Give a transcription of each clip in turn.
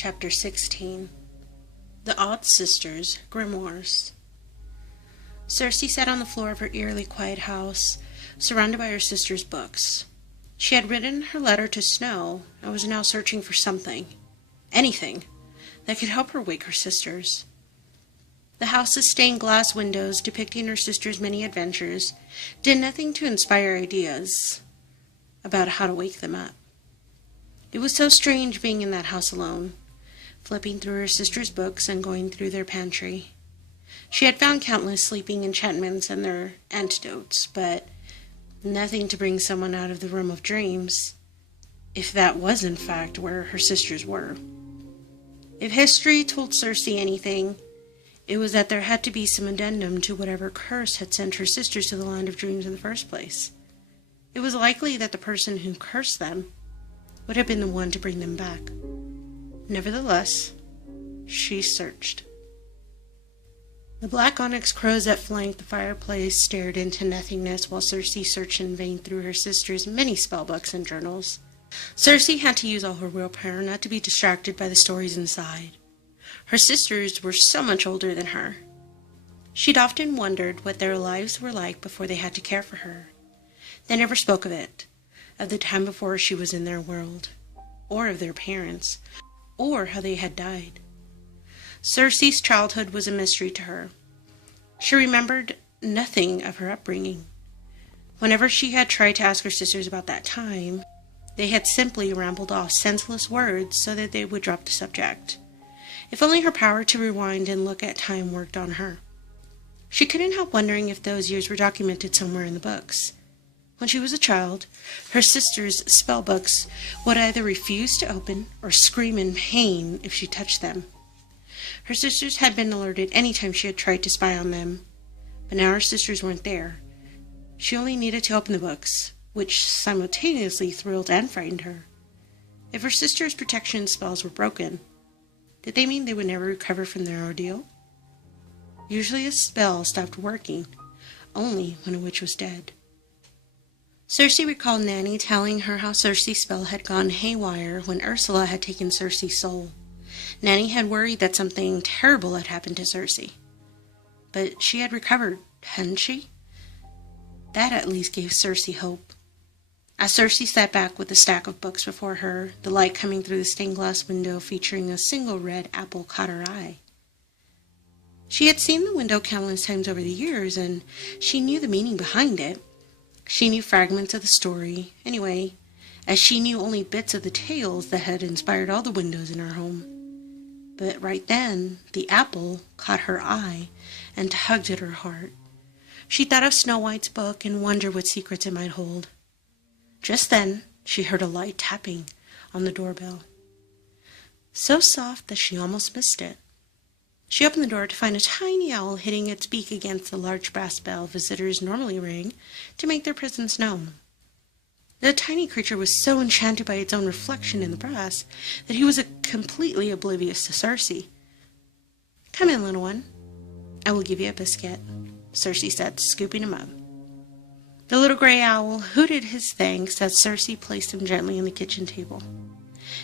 Chapter 16. The Auth Sisters' Grimoires. Circe sat on the floor of her eerily quiet house, surrounded by her sister's books. She had written her letter to Snow, and was now searching for something, anything, that could help her wake her sisters. The house's stained glass windows, depicting her sisters' many adventures, did nothing to inspire ideas about how to wake them up. It was so strange being in that house alone, flipping through her sister's books and going through their pantry. She had found countless sleeping enchantments and their antidotes, but nothing to bring someone out of the realm of dreams, if that was in fact where her sisters were. If history told Circe anything, it was that there had to be some addendum to whatever curse had sent her sisters to the land of dreams in the first place. It was likely that the person who cursed them would have been the one to bring them back. Nevertheless, she searched. The black onyx crows that flanked the fireplace stared into nothingness while Circe searched in vain through her sister's many spellbooks and journals. Circe had to use all her willpower not to be distracted by the stories inside. Her sisters were so much older than her. She'd often wondered what their lives were like before they had to care for her. They never spoke of it, of the time before she was in their world, or of their parents, or how they had died. Circe's childhood was a mystery to her. She remembered nothing of her upbringing. Whenever she had tried to ask her sisters about that time, they had simply rambled off senseless words so that they would drop the subject. If only her power to rewind and look at time worked on her. She couldn't help wondering if those years were documented somewhere in the books. When she was a child, her sisters' spell books would either refuse to open or scream in pain if she touched them. Her sisters had been alerted any time she had tried to spy on them, but now her sisters weren't there. She only needed to open the books, which simultaneously thrilled and frightened her. If her sisters' protection spells were broken, did they mean they would never recover from their ordeal? Usually a spell stopped working only when a witch was dead. Circe recalled Nanny telling her how Circe's spell had gone haywire when Ursula had taken Circe's soul. Nanny had worried that something terrible had happened to Circe. But she had recovered, hadn't she? That at least gave Circe hope. As Circe sat back with a stack of books before her, the light coming through the stained glass window featuring a single red apple caught her eye. She had seen the window countless times over the years, and she knew the meaning behind it. She knew fragments of the story, anyway, as she knew only bits of the tales that had inspired all the windows in her home. But right then, the apple caught her eye and tugged at her heart. She thought of Snow White's book and wondered what secrets it might hold. Just then, she heard a light tapping on the doorbell. So soft that she almost missed it. She opened the door to find a tiny owl hitting its beak against the large brass bell visitors normally ring to make their presence known. The tiny creature was so enchanted by its own reflection in the brass that he was completely oblivious to Circe. "Come in, little one. I will give you a biscuit," Circe said, scooping him up. The little gray owl hooted his thanks as Circe placed him gently on the kitchen table.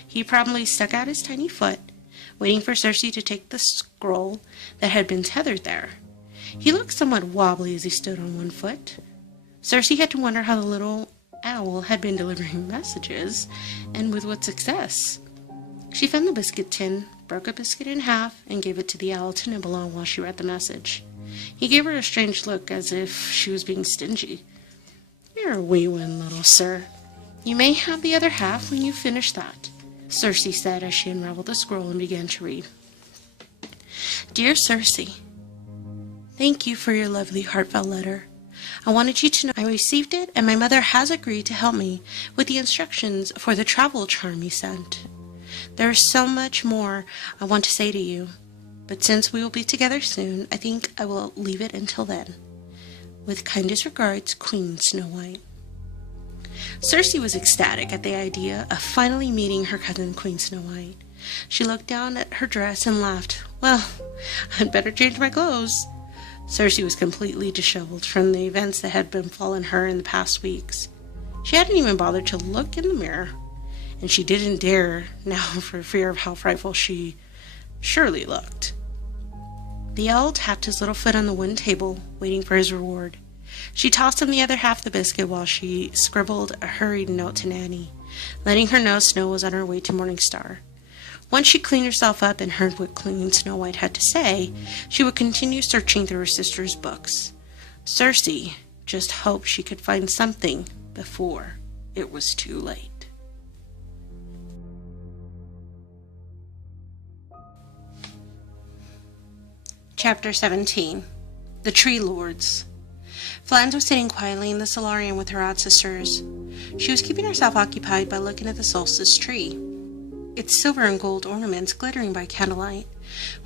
He promptly stuck out his tiny foot, waiting for Circe to take the scroll that had been tethered there. He looked somewhat wobbly as he stood on one foot. Circe had to wonder how the little owl had been delivering messages, and with what success. She found the biscuit tin, broke a biscuit in half, and gave it to the owl to nibble on while she read the message. He gave her a strange look, as if she was being stingy. "You're a wee one, little sir. You may have the other half when you finish that," Circe said as she unraveled the scroll and began to read. "Dear Circe, thank you for your lovely heartfelt letter. I wanted you to know I received it, and my mother has agreed to help me with the instructions for the travel charm you sent. There is so much more I want to say to you, but since we will be together soon, I think I will leave it until then. With kindest regards, Queen Snow White." Circe was ecstatic at the idea of finally meeting her cousin Queen Snow White. She looked down at her dress and laughed. "Well, I'd better change my clothes." Circe was completely disheveled from the events that had befallen her in the past weeks. She hadn't even bothered to look in the mirror. and she didn't dare now for fear of how frightful she surely looked. The owl tapped his little foot on the wooden table, waiting for his reward. She tossed him the other half of the biscuit while she scribbled a hurried note to Nanny, letting her know Snow was on her way to Morningstar. Once she cleaned herself up and heard what clean Snow White had to say, she would continue searching through her sister's books. Cersei just hoped she could find something before it was too late. Chapter 17. The Tree Lords. Flans was sitting quietly in the solarium with her Auth sisters. She was keeping herself occupied by looking at the solstice tree, its silver and gold ornaments glittering by candlelight,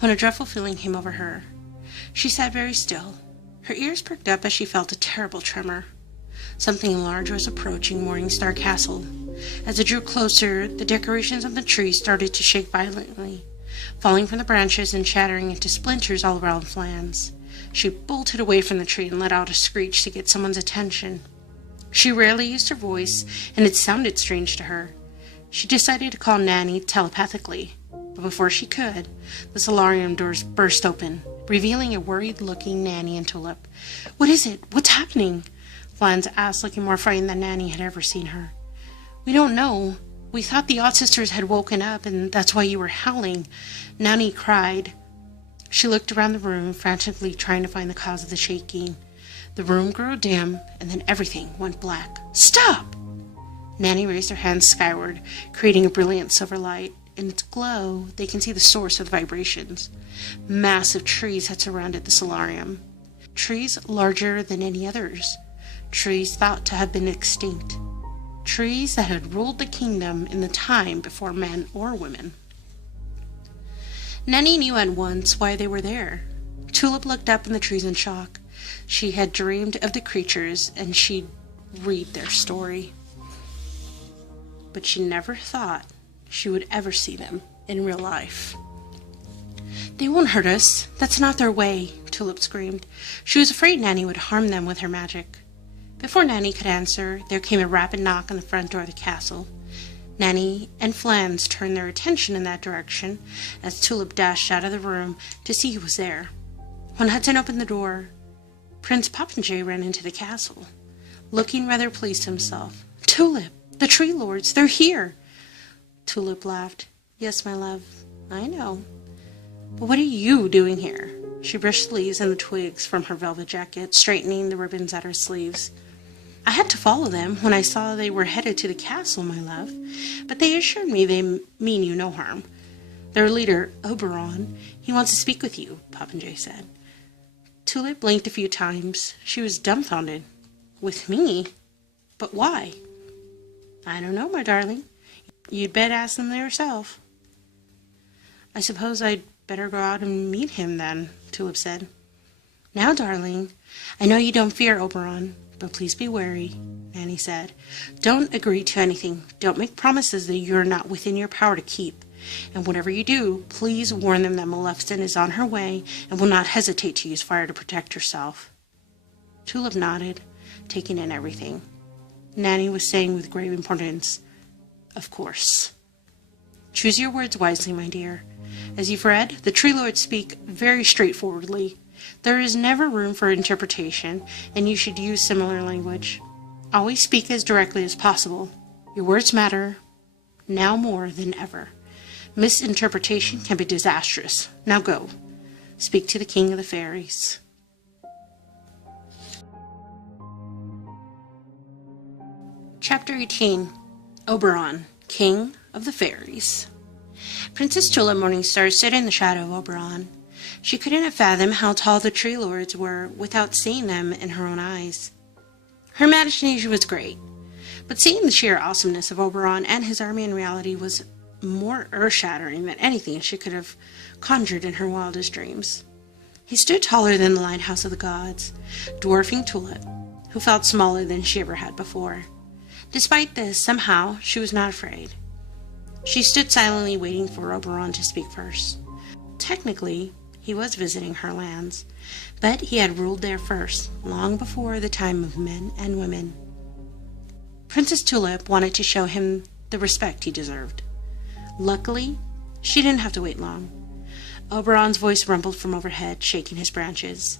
when a dreadful feeling came over her. She sat very still. Her ears perked up as she felt a terrible tremor. Something large was approaching Morningstar Castle. As it drew closer, the decorations on the tree started to shake violently, falling from the branches and shattering into splinters all around Flans. She bolted away from the tree and let out a screech to get someone's attention. She rarely used her voice, and it sounded strange to her. She decided to call Nanny telepathically, but before she could, the solarium doors burst open, revealing a worried-looking Nanny and Tulip. "What is it? What's happening?" Flans asked, looking more frightened than Nanny had ever seen her. "We don't know. We thought the Auth sisters had woken up, and that's why you were howling," Nanny cried. She looked around the room, frantically trying to find the cause of the shaking. The room grew dim, and then everything went black. "Stop!" Nanny raised her hands skyward, creating a brilliant silver light. In its glow, they can see the source of the vibrations. Massive trees had surrounded the solarium. Trees larger than any others. Trees thought to have been extinct. Trees that had ruled the kingdom in the time before men or women. Nanny knew at once why they were there. Tulip looked up in the trees in shock. She had dreamed of the creatures, and she'd read their story. But she never thought she would ever see them in real life. "They won't hurt us. That's not their way," Tulip screamed. She was afraid Nanny would harm them with her magic. Before Nanny could answer, there came a rapid knock on the front door of the castle. Nanny and Flans turned their attention in that direction as Tulip dashed out of the room to see who was there. When Hudson opened the door, Prince Popinjay ran into the castle, looking rather pleased himself. "Tulip! The Tree Lords! They're here!" Tulip laughed. "Yes, my love, I know. But what are you doing here?" She brushed the leaves and the twigs from her velvet jacket, straightening the ribbons at her sleeves. "I had to follow them when I saw they were headed to the castle, my love. But they assured me they mean you no harm. Their leader, Oberon, he wants to speak with you," Popinjay said. Tulip blinked a few times. She was dumbfounded. "With me? But why?" "I don't know, my darling. You'd better ask them yourself." "I suppose I'd better go out and meet him, then," Tulip said. "Now, darling, I know you don't fear Oberon, but please be wary," Nanny said. "Don't agree to anything. Don't make promises that you're not within your power to keep. And whatever you do, please warn them that Maleficent is on her way and will not hesitate to use fire to protect herself." Tulip nodded, taking in everything. Nanny was saying with grave importance, "Of course." "Choose your words wisely, my dear. As you've read, the Tree Lords speak very straightforwardly. There is never room for interpretation, and you should use similar language. Always speak as directly as possible. Your words matter, now more than ever. Misinterpretation can be disastrous. Now go. Speak to the King of the Fairies." Chapter 18. Oberon, King of the Fairies. Princess Tulip Morningstar stood in the shadow of Oberon. She couldn't have fathomed how tall the Tree Lords were without seeing them in her own eyes. Her imagination was great, but seeing the sheer awesomeness of Oberon and his army in reality was more earth-shattering than anything she could have conjured in her wildest dreams. He stood taller than the Lighthouse of the Gods, dwarfing Tulip, who felt smaller than she ever had before. Despite this, somehow, she was not afraid. She stood silently waiting for Oberon to speak first. Technically, he was visiting her lands, but he had ruled there first, long before the time of men and women. Princess Tulip wanted to show him the respect he deserved. Luckily, she didn't have to wait long. Oberon's voice rumbled from overhead, shaking his branches.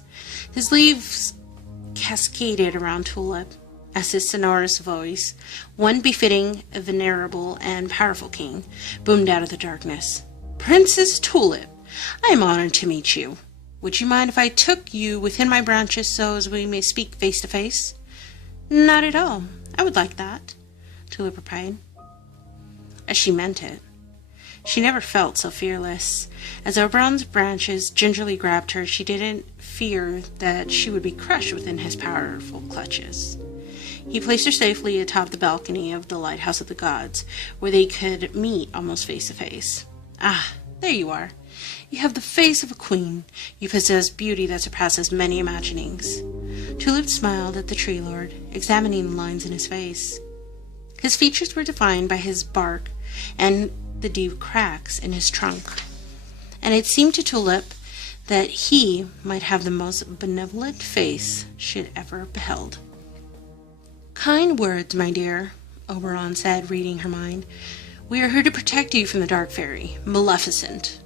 His leaves cascaded around Tulip as his sonorous voice, one befitting a venerable and powerful king, boomed out of the darkness. "Princess Tulip, I am honored to meet you. Would you mind if I took you within my branches so as we may speak face to face?" "Not at all. I would like that," Tulip replied, as she meant it. She never felt so fearless. As Oberon's branches gingerly grabbed her, she didn't fear that she would be crushed within his powerful clutches. He placed her safely atop the balcony of the Lighthouse of the Gods, where they could meet almost face to face. "Ah, there you are. You have the face of a queen. You possess beauty that surpasses many imaginings." Tulip smiled at the tree lord, examining the lines in his face. His features were defined by his bark and the deep cracks in his trunk, and it seemed to Tulip that he might have the most benevolent face she had ever beheld. "Kind words, my dear," Oberon said, reading her mind. "We are here to protect you from the dark fairy, Maleficent.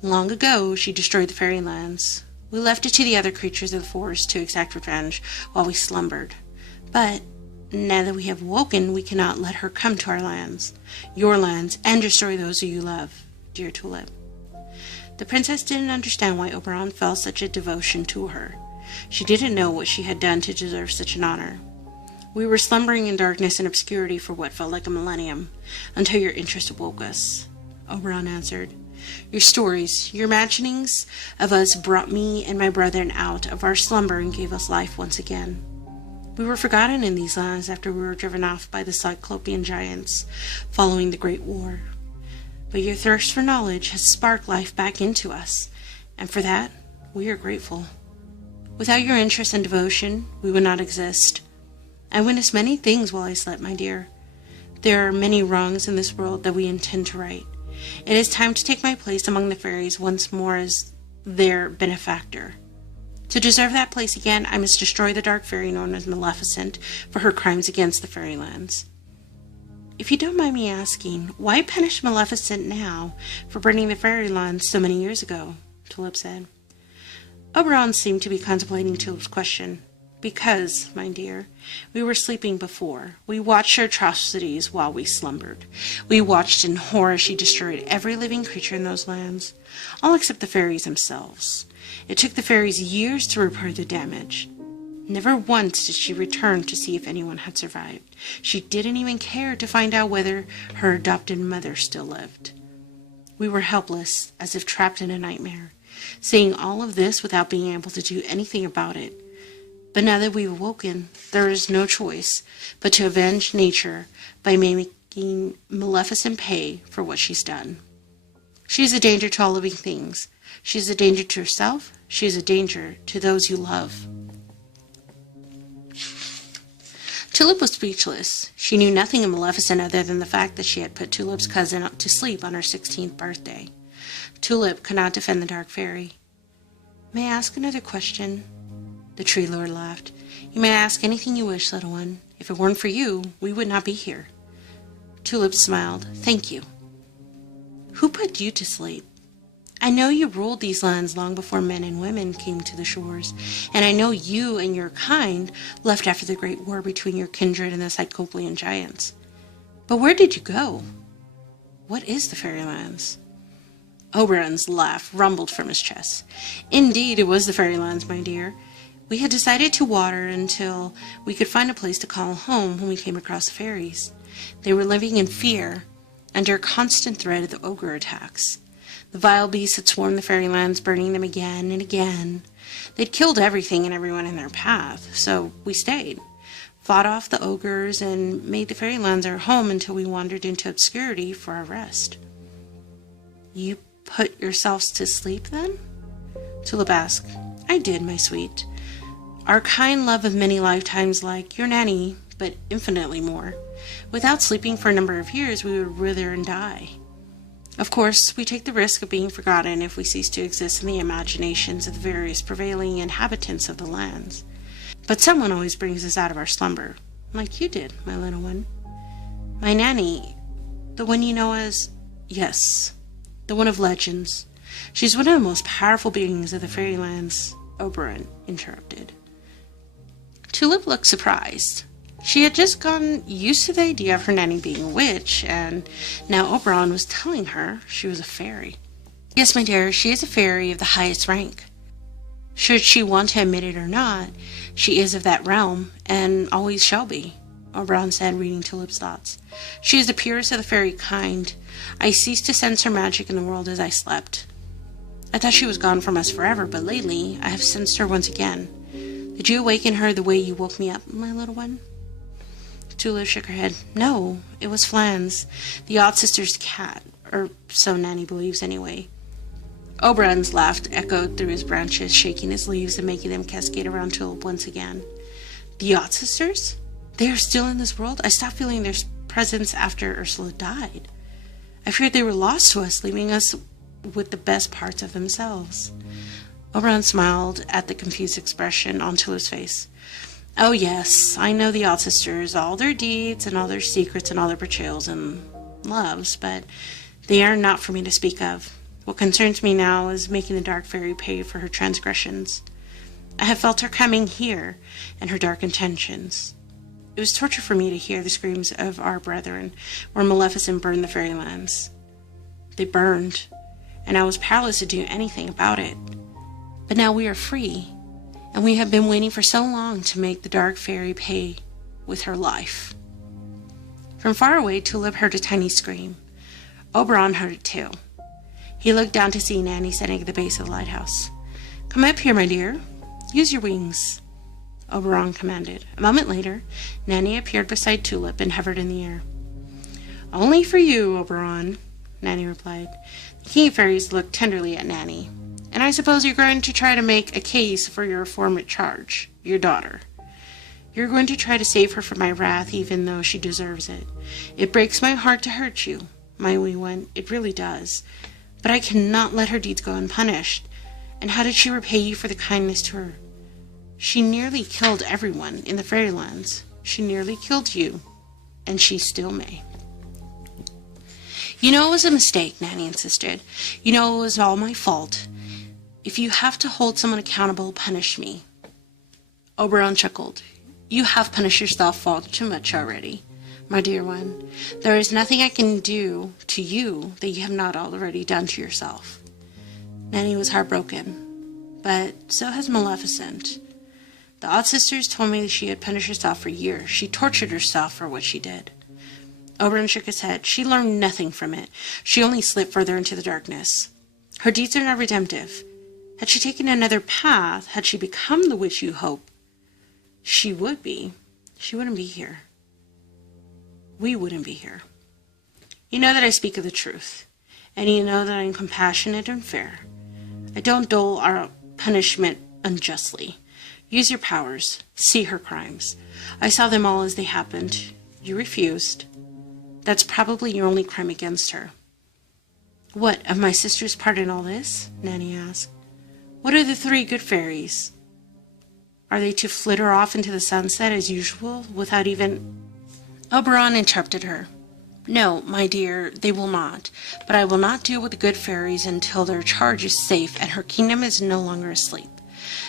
Long ago, she destroyed the fairylands. We left it to the other creatures of the forest to exact revenge while we slumbered. But now that we have woken, we cannot let her come to our lands, your lands, and destroy those who you love, dear Tulip." The princess didn't understand why Oberon felt such a devotion to her. She didn't know what she had done to deserve such an honor. "We were slumbering in darkness and obscurity for what felt like a millennium, until your interest awoke us," Oberon answered. "Your stories, your imaginings of us brought me and my brethren out of our slumber and gave us life once again. We were forgotten in these lands after we were driven off by the Cyclopean giants following the Great War. But your thirst for knowledge has sparked life back into us, and for that we are grateful. Without your interest and devotion, we would not exist. I witnessed many things while I slept, my dear. There are many wrongs in this world that we intend to right. It is time to take my place among the fairies once more as their benefactor. To deserve that place again, I must destroy the dark fairy known as Maleficent for her crimes against the fairylands." "If you don't mind me asking, why punish Maleficent now for burning the fairylands so many years ago?" Tulip said. Oberon seemed to be contemplating Tulip's question. "Because, my dear, we were sleeping before. We watched her atrocities while we slumbered. We watched in horror she destroyed every living creature in those lands, all except the fairies themselves. It took the fairies years to repair the damage. Never once did she return to see if anyone had survived. She didn't even care to find out whether her adopted mother still lived. We were helpless, as if trapped in a nightmare, seeing all of this without being able to do anything about it. But now that we've awoken, there is no choice but to avenge nature by making Maleficent pay for what she's done. She is a danger to all living things. She is a danger to herself. She is a danger to those you love." Tulip was speechless. She knew nothing of Maleficent other than the fact that she had put Tulip's cousin to sleep on her 16th birthday. Tulip could not defend the dark fairy. "May I ask another question?" The tree lord laughed. "You may ask anything you wish, little one. If it weren't for you, we would not be here." Tulip smiled. "Thank you. Who put you to sleep? I know you ruled these lands long before men and women came to the shores, and I know you and your kind left after the great war between your kindred and the Cyclopean giants. But where did you go? What is the fairylands?" Oberon's laugh rumbled from his chest. "Indeed, it was the fairylands, my dear. We had decided to water until we could find a place to call home when we came across the fairies. They were living in fear, under a constant threat of the ogre attacks. The vile beasts had swarmed the fairylands, burning them again and again. They'd killed everything and everyone in their path, so we stayed, fought off the ogres, and made the fairylands our home until we wandered into obscurity for our rest." "You put yourselves to sleep, then?" Tulip asked. "I did, my sweet. Our kind love of many lifetimes like your nanny, but infinitely more. Without sleeping for a number of years, we would wither and die. Of course, we take the risk of being forgotten if we cease to exist in the imaginations of the various prevailing inhabitants of the lands. But someone always brings us out of our slumber, like you did, my little one. My nanny The one you know as... Yes, the one of legends. She's one of the most powerful beings of the fairylands, Oberon interrupted. Tulip looked surprised. She had just gotten used to the idea of her nanny being a witch, and now Oberon was telling her she was a fairy. Yes, my dear, she is a fairy of the highest rank. Should she want to admit it or not, she is of that realm, and always shall be, Oberon said, reading Tulip's thoughts. She is the purest of the fairy kind. I ceased to sense her magic in the world as I slept. I thought she was gone from us forever, but lately I have sensed her once again. Did you awaken her the way you woke me up, my little one? Tulip shook her head. No, it was Flans, the Auth sister's cat, or so Nanny believes anyway. Oberon's laugh echoed through his branches, shaking his leaves and making them cascade around Tulip once again. The Auth sisters? They are still in this world? I stopped feeling their presence after Ursula died. I feared they were lost to us, leaving us with the best parts of themselves. Oberon smiled at the confused expression on Tulip's face. Oh yes, I know the Auth sisters, all their deeds and all their secrets and all their betrayals and loves, but they are not for me to speak of. What concerns me now is making the dark fairy pay for her transgressions. I have felt her coming here and her dark intentions. It was torture for me to hear the screams of our brethren where Maleficent burned the fairylands. They burned, and I was powerless to do anything about it. But now we are free, and we have been waiting for so long to make the dark fairy pay with her life. From far away, Tulip heard a tiny scream. Oberon heard it too. He looked down to see Nanny standing at the base of the lighthouse. Come up here, my dear. Use your wings, Oberon commanded. A moment later, Nanny appeared beside Tulip and hovered in the air. Only for you, Oberon, Nanny replied. The King of Fairies looked tenderly at Nanny. And I suppose you're going to try to make a case for your former charge, your daughter. You're going to try to save her from my wrath, even though she deserves it. It breaks my heart to hurt you, my wee one. It really does. But I cannot let her deeds go unpunished. And how did she repay you for the kindness to her? She nearly killed everyone in the fairylands. She nearly killed you. And she still may. You know it was a mistake, Nanny insisted. You know it was all my fault. If you have to hold someone accountable, punish me. Oberon chuckled. You have punished yourself far too much already, my dear one. There is nothing I can do to you that you have not already done to yourself. Nanny was heartbroken, but so has Maleficent. The Auth sisters told me that she had punished herself for years. She tortured herself for what she did. Oberon shook his head. She learned nothing from it. She only slipped further into the darkness. Her deeds are not redemptive. Had she taken another path, had she become the witch you hope she would be, she wouldn't be here. We wouldn't be here. You know that I speak of the truth, and you know that I am compassionate and fair. I don't dole our punishment unjustly. Use your powers. See her crimes. I saw them all as they happened. You refused. That's probably your only crime against her. What, of my sister's part in all this? Nanny asked. What are the three good fairies? Are they to flitter off into the sunset as usual, without even... Oberon interrupted her. No, my dear, they will not. But I will not deal with the good fairies until their charge is safe and her kingdom is no longer asleep.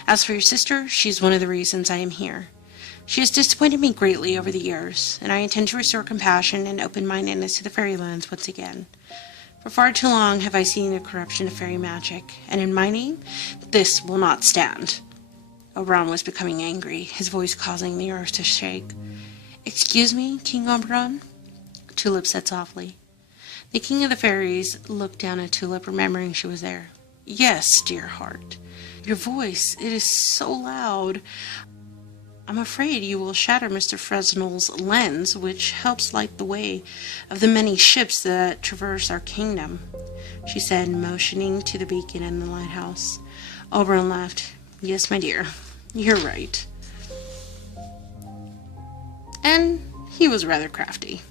As for your sister, she is one of the reasons I am here. She has disappointed me greatly over the years, and I intend to restore compassion and open-mindedness to the fairylands once again. For far too long have I seen the corruption of fairy magic, and in my name, this will not stand. Oberon was becoming angry, his voice causing the earth to shake. Excuse me, King Oberon? Tulip said softly. The King of the Fairies looked down at Tulip, remembering she was there. Yes, dear heart. Your voice, it is so loud. I'm afraid you will shatter Mr. Fresnel's lens, which helps light the way of the many ships that traverse our kingdom, she said, motioning to the beacon in the lighthouse. Oberon laughed. Yes, my dear, you're right. And he was rather crafty.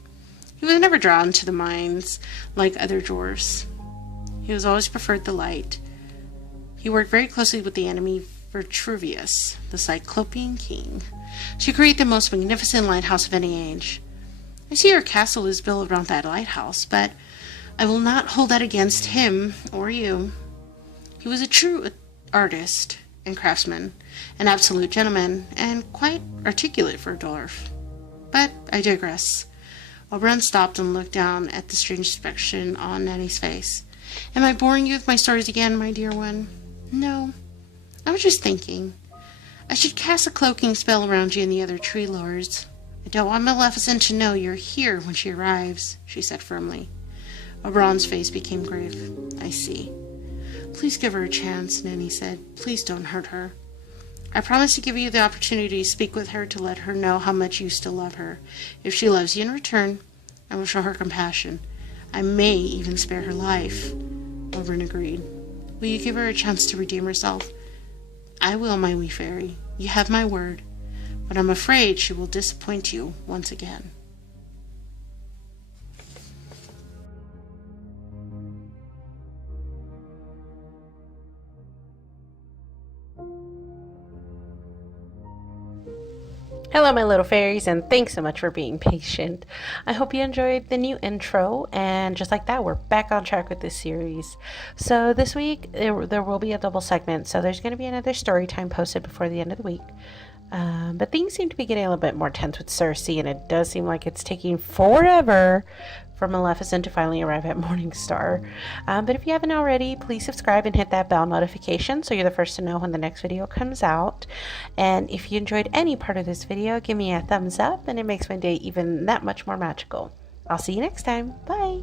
He was never drawn to the mines like other dwarfs. He was always preferred the light. He worked very closely with the enemy Vitruvius, the Cyclopean king, to create the most magnificent lighthouse of any age. I see your castle is built around that lighthouse, but I will not hold that against him or you. He was a true artist and craftsman, an absolute gentleman, and quite articulate for a dwarf. But I digress. Oberon stopped and looked down at the strange expression on Nanny's face. Am I boring you with my stories again, my dear one? No. I was just thinking. I should cast a cloaking spell around you and the other tree lords. I don't want Maleficent to know you're here when she arrives, she said firmly. Oberon's face became grave. I see. Please give her a chance, Nanny said. Please don't hurt her. I promise to give you the opportunity to speak with her to let her know how much you still love her. If she loves you in return, I will show her compassion. I may even spare her life. Oberon agreed. Will you give her a chance to redeem herself? I will, my wee fairy. You have my word. But I'm afraid she will disappoint you once again. Hello, my little fairies, and thanks so much for being patient. I hope you enjoyed the new intro, and just like that, we're back on track with this series. So this week, there will be a double segment, so there's going to be another story time posted before the end of the week. But things seem to be getting a little bit more tense with Cersei, and it does seem like it's taking forever for Maleficent to finally arrive at Morningstar. But if you haven't already, please subscribe and hit that bell notification so you're the first to know when the next video comes out. And if you enjoyed any part of this video, give me a thumbs up, and it makes my day even that much more magical. I'll see you next time. Bye!